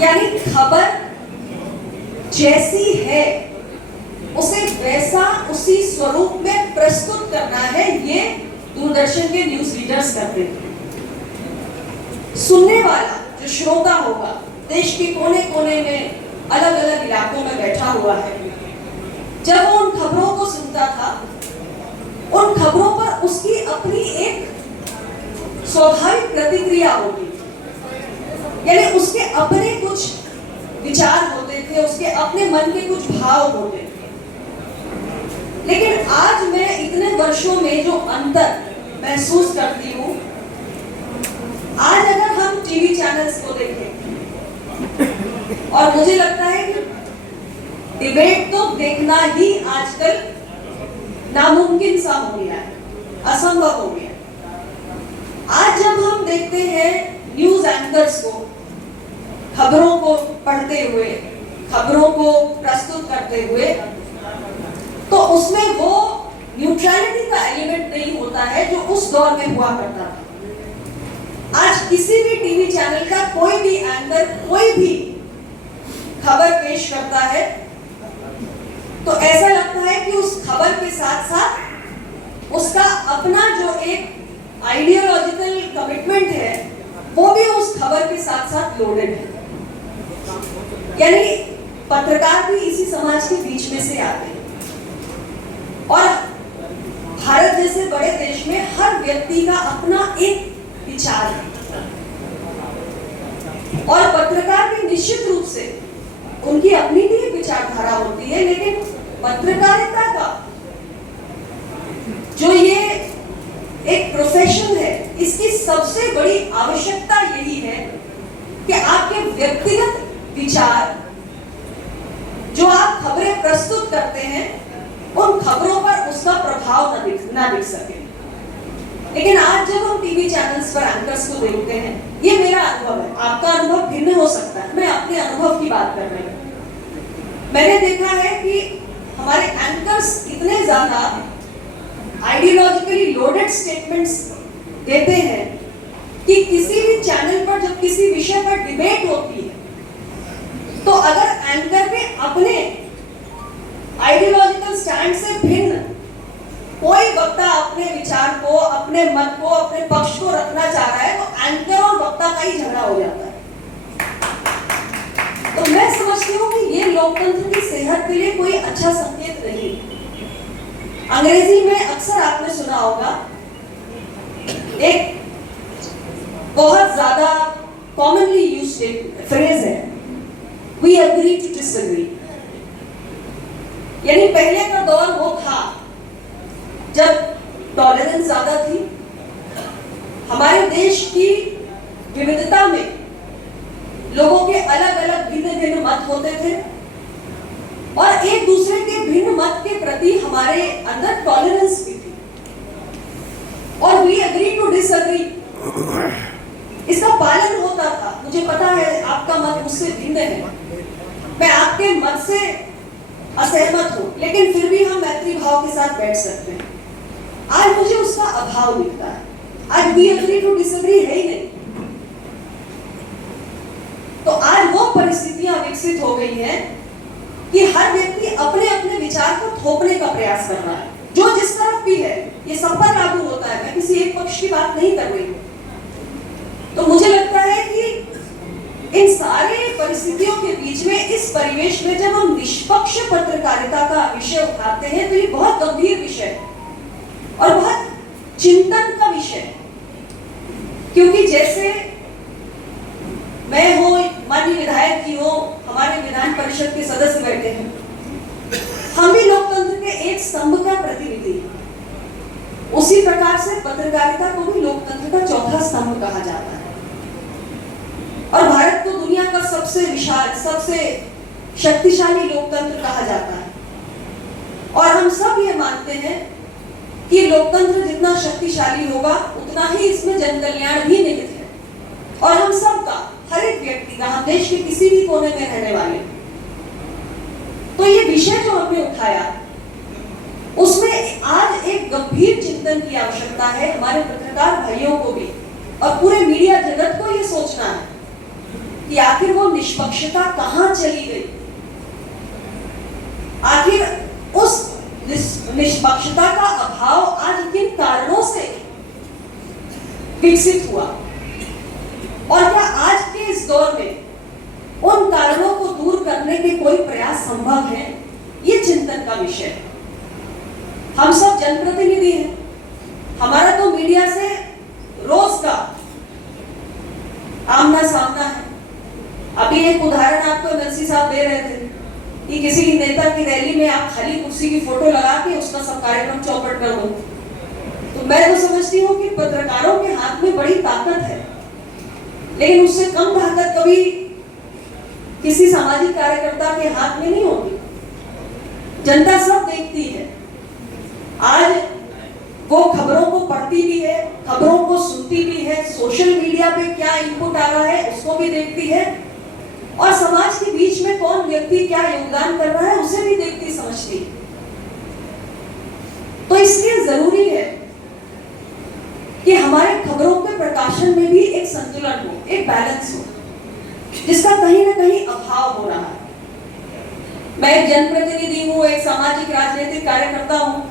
यानी खबर जैसी है उसे वैसा उसी स्वरूप में प्रस्तुत करना है, ये दूरदर्शन के न्यूज रीडर्स करते हैं। सुनने वाला जो श्रोता होगा देश के कोने कोने में अलग अलग इलाकों में बैठा हुआ है, जब वो उन खबरों को सुनता था, उन खबरों पर उसकी अपनी एक स्वाभाविक प्रतिक्रिया होगी, यानी उसके अपने कुछ विचार होते थे, उसके अपने मन के कुछ भाव होते थे। लेकिन आज मैं इतने वर्षों में जो अंतर महसूस करती हूँ, आज अगर हम टीवी चैनल्स को देखें और मुझे लगता है कि डिबेट तो देखना ही आजकल नामुमकिन सा हो गया है, असंभव हो गया। आज जब हम देखते हैं न्यूज एंकर्स को खबरों को पढ़ते हुए, खबरों को प्रस्तुत करते हुए, तो उसमें वो न्यूट्रलिटी का एलिमेंट नहीं होता है जो उस दौर में हुआ करता था। आज किसी भी टीवी चैनल का कोई भी एंकर कोई भी खबर पेश करता है तो ऐसा लगता है कि उस खबर के साथ साथ उसका अपना जो एक आइडियोलॉजिकल कमिटमेंट है वो भी उस खबर के साथ साथ लोडेड है। यानी पत्रकार भी इसी समाज के बीच में से आते हैं और भारत जैसे बड़े देश में हर व्यक्ति का अपना एक विचार है और पत्रकार भी निश्चित रूप से उनकी अपनी भी एक विचारधारा होती है, लेकिन पत्रकारिता का जो ये एक प्रोफेशन है, इसकी सबसे बड़ी आवश्यकता यही है कि आपके व्यक्तिगत विचार जो आप खबरें प्रस्तुत करते हैं उन खबरों पर उसका प्रभाव ना दिख सके। लेकिन आज जब हम टीवी चैनल्स पर एंकर्स को देखते हैं, ये मेरा अनुभव है, आपका अनुभव भिन्न हो सकता है, मैं अपने अनुभव की बात कर रही हूँ। मैंने देखा है कि हमारे एंकर्स इतने ज्यादा आइडियोलॉजिकली लोडेड स्टेटमेंट्स देते हैं कि किसी भी चैनल पर जब किसी विषय पर डिबेट होती है तो अगर एंकर के अपने आइडियोलॉजिकल स्टैंड से भिन्न कोई वक्ता अपने विचार को, अपने मत को, अपने पक्ष को रखना चाह रहा है तो एंकर और वक्ता का ही झगड़ा हो जाता है। तो मैं समझती हूँ कि ये लोकतंत्र की सेहत के लिए कोई अच्छा संकेत नहीं। अंग्रेजी में अक्सर आपने सुना होगा, एक बहुत ज्यादा कॉमनली यूज्ड फ्रेज है, वी एग्री टू डिसएग्री। यानी पहले का दौर वो था जब टॉलरेंस ज्यादा थी, हमारे देश की विविधता में लोगों के अलग अलग भिन्न भिन्न मत होते थे और एक दूसरे के भिन्न मत के प्रति हमारे अंदर टॉलरेंस भी थी और वी एग्री टू डिसएग्री, इसका पालन होता था। मुझे पता है आपका मत मुझसे भिन्न है, मैं आपके मत से असहमत हूं, लेकिन फिर भी हम मैत्री भाव के साथ बैठ सकते हैं। आज मुझे उसका अभाव दिखता है, आज वी एग्री टू डिसएग्री है ही नहीं। तो आज वो परिस्थितियां विकसित हो गई हैं कि हर व्यक्ति अपने अपने विचार को थोपने का प्रयास कर रहा है, जो जिस तरफ भी है, ये सब पर लागू होता है, मैं किसी एक पक्ष की बात नहीं कर रही हूं। तो मुझे लगता है कि इन सारे परिस्थितियों के बीच में, इस परिवेश में जब हम निष्पक्ष पत्रकारिता का विषय उठाते हैं तो ये बहुत गंभीर विषय है और बहुत चिंतन का विषय है, क्योंकि जैसे मैं हो, माननीय विधायक जी हो, हमारे विधान परिषद के सदस्य बैठे हैं, हम भी लोकतंत्र के एक स्तंभ का प्रतिनिधि हैं। उसी प्रकार से पत्रकारिता को भी लोकतंत्र का चौथा स्तंभ कहा जाता है और भारत को दुनिया का सबसे विशाल, सबसे शक्तिशाली लोकतंत्र कहा जाता है और हम सब ये मानते हैं कि लोकतंत्र जितना शक्तिशाली होगा उतना ही इसमें जनकल्याण भी निहित है और हम सब का, हर एक व्यक्ति का, हम देश के किसी भी कोने में रहने वाले। तो ये विषय जो हमने उठाया उसमें आज एक गंभीर चिंतन की आवश्यकता है, हमारे पत्रकार भाइयों को भी और पूरे मीडिया जगत को ये सोचना है कि आखिर वो निष्पक्षता कहां चली गई, आखिर उस निष्पक्षता का अभाव आज किन कारणों से विकसित हुआ, और क्या आज के इस दौर में उन कारणों को दूर करने के कोई प्रयास संभव है, ये चिंतन का विषय है। हम सब जनप्रतिनिधि हैं, हमारा तो मीडिया से रोज का आमना सामना है। अभी एक उदाहरण आपको नरसी साहब दे रहे थे कि किसी नेता की रैली में आप खाली कुर्सी की फोटो लगा के उसका सब कार्यक्रम चौपट कर दो। तो मैं तो समझती हूँ कि पत्रकारों के हाथ में बड़ी ताकत है, लेकिन उससे कम ताकत कभी किसी सामाजिक कार्यकर्ता के हाथ में नहीं होती। जनता सब देखती है, आज वो खबरों को पढ़ती भी है, खबरों को सुनती भी है, सोशल मीडिया पे क्या इनपुट आ रहा है उसको भी देखती है, और समाज के बीच में कौन व्यक्ति क्या योगदान कर रहा है उसे भी देखती समझती है। तो इसलिए जरूरी है कि हमारे खबरों के प्रकाशन में भी एक संतुलन हो, एक बैलेंस हो, जिसका कहीं ना कहीं अभाव हो रहा है। मैं एक जनप्रतिनिधि हूँ, एक सामाजिक राजनीतिक कार्यकर्ता हूँ,